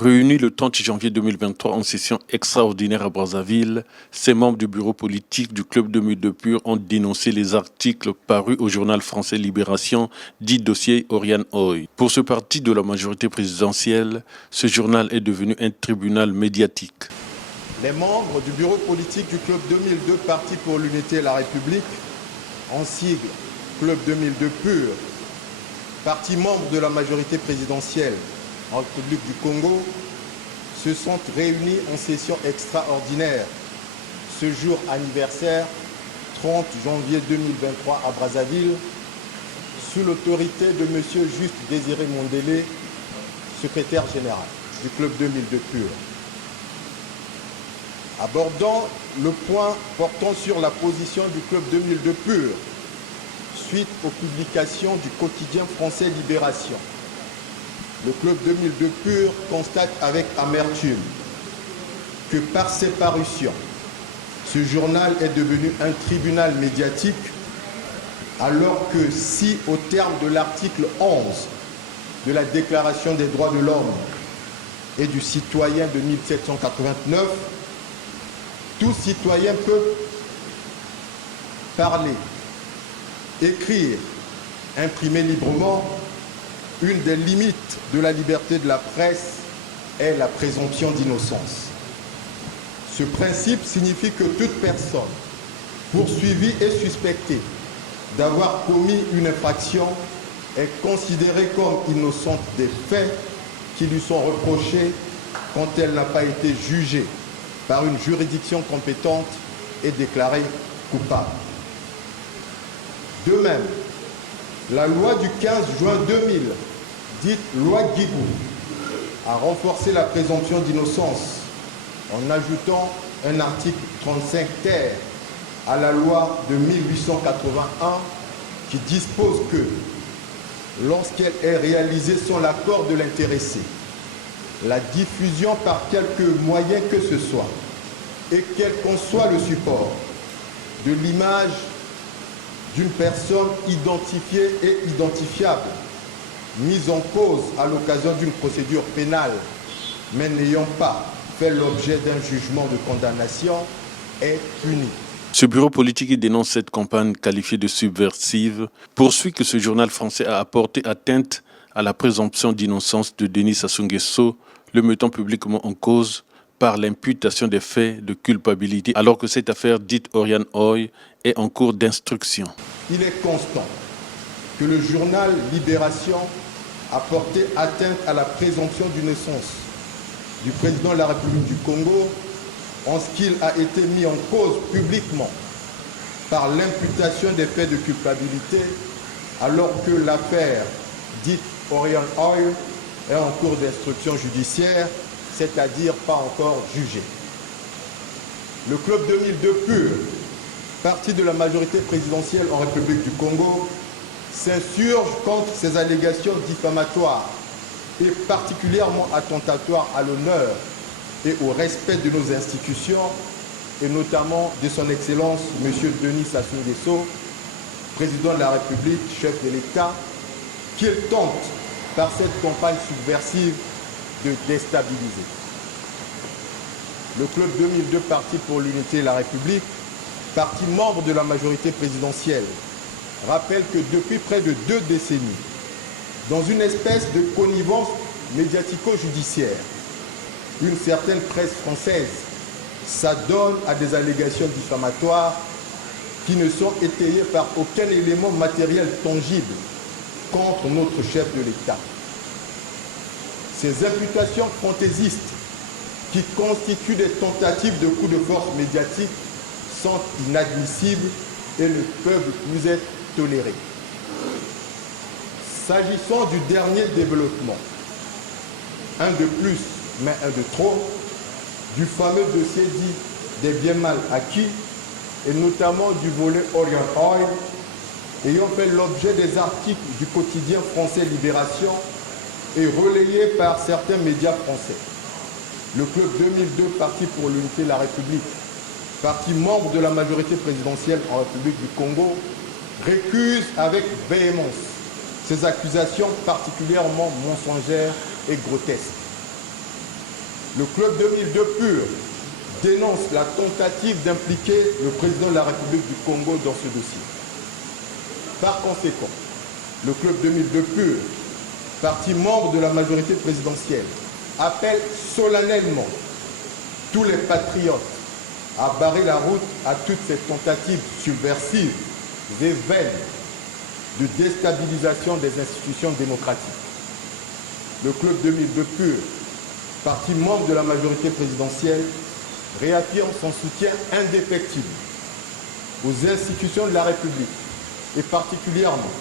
Réunis le 30 janvier 2023 en session extraordinaire à Brazzaville, ces membres du bureau politique du Club 2002 Pur ont dénoncé les articles parus au journal français Libération, dit dossier Oriane Oy. Pour ce parti de la majorité présidentielle, ce journal est devenu un tribunal médiatique. Les membres du bureau politique du Club 2002 Parti pour l'Unité et la République, en sigle Club 2002 Pur, parti membre de la majorité présidentielle en République du Congo, se sont réunis en session extraordinaire ce jour anniversaire 30 janvier 2023 à Brazzaville, sous l'autorité de M. Juste Désiré Mondélé, secrétaire général du Club 2002 Pur. Abordant le point portant sur la position du Club 2002 Pur suite aux publications du quotidien français Libération, le Club 2002 Pur constate avec amertume que par ses parutions, ce journal est devenu un tribunal médiatique, alors que si, au terme de l'article 11 de la Déclaration des droits de l'homme et du citoyen de 1789, tout citoyen peut parler, écrire, imprimer librement, une des limites de la liberté de la presse est la présomption d'innocence. Ce principe signifie que toute personne poursuivie et suspectée d'avoir commis une infraction est considérée comme innocente des faits qui lui sont reprochés quand elle n'a pas été jugée par une juridiction compétente et déclarée coupable. De même, la loi du 15 juin 2000, dite loi Guigou, a renforcé la présomption d'innocence en ajoutant un article 35 ter à la loi de 1881 qui dispose que lorsqu'elle est réalisée sans l'accord de l'intéressé, la diffusion par quelque moyen que ce soit, et quel qu'en soit le support, de l'image d'une personne identifiée et identifiable, mise en cause à l'occasion d'une procédure pénale, mais n'ayant pas fait l'objet d'un jugement de condamnation, est punie. Ce bureau politique qui dénonce cette campagne qualifiée de subversive poursuit que ce journal français a apporté atteinte à la présomption d'innocence de Denis Sassou Nguesso, le mettant publiquement en cause par l'imputation des faits de culpabilité, alors que cette affaire dite Oriane Oy est en cours d'instruction. Il est constant que le journal Libération a porté atteinte à la présomption d'innocence du président de la République du Congo en ce qu'il a été mis en cause publiquement par l'imputation des faits de culpabilité, alors que l'affaire dite Oriane Oy est en cours d'instruction judiciaire, c'est-à-dire pas encore jugée. Le Club 2002 Pur, parti de la majorité présidentielle en République du Congo, s'insurge contre ces allégations diffamatoires et particulièrement attentatoires à l'honneur et au respect de nos institutions, et notamment de son Excellence M. Denis Sassou Nguesso, président de la République, chef de l'État, qu'il tente, par cette campagne subversive, de déstabiliser. Le Club 2002 Parti pour l'Unité et la République, parti membre de la majorité présidentielle, rappelle que depuis près de 2 décennies, dans une espèce de connivence médiatico-judiciaire, une certaine presse française s'adonne à des allégations diffamatoires qui ne sont étayées par aucun élément matériel tangible contre notre chef de l'État. Ces imputations fantaisistes qui constituent des tentatives de coup de force médiatique sont inadmissibles et ne peuvent plus être tolérées. S'agissant du dernier développement, un de plus, mais un de trop, du fameux dossier dit des biens mal acquis, et notamment du volet Oriane Oy, ayant fait l'objet des articles du quotidien français Libération et relayé par certains médias français. Le Club 2002 Parti pour l'Unité et la République, parti membre de la majorité présidentielle en République du Congo, récuse avec véhémence ces accusations particulièrement mensongères et grotesques. Le Club 2002 PUR dénonce la tentative d'impliquer le président de la République du Congo dans ce dossier. Par conséquent, le Club 2002 PUR, parti membre de la majorité présidentielle, appelle solennellement tous les patriotes à barrer la route à toutes ces tentatives subversives et vaines de déstabilisation des institutions démocratiques. Le Club 2002 PUR, parti membre de la majorité présidentielle, réaffirme son soutien indéfectible aux institutions de la République et particulièrement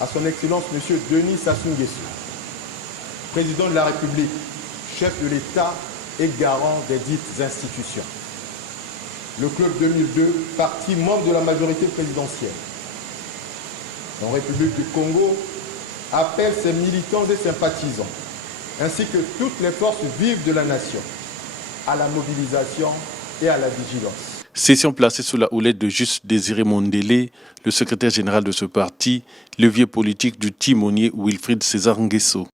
à son Excellence M. Denis Sassou Nguesso, président de la République, chef de l'État et garant des dites institutions. Le Club 2002, parti membre de la majorité présidentielle en République du Congo, appelle ses militants et sympathisants, ainsi que toutes les forces vives de la nation, à la mobilisation et à la vigilance. Session placée sous la houlette de Juste Désiré Mondélé, le secrétaire général de ce parti, levier politique du timonier Wilfried César Nguesso.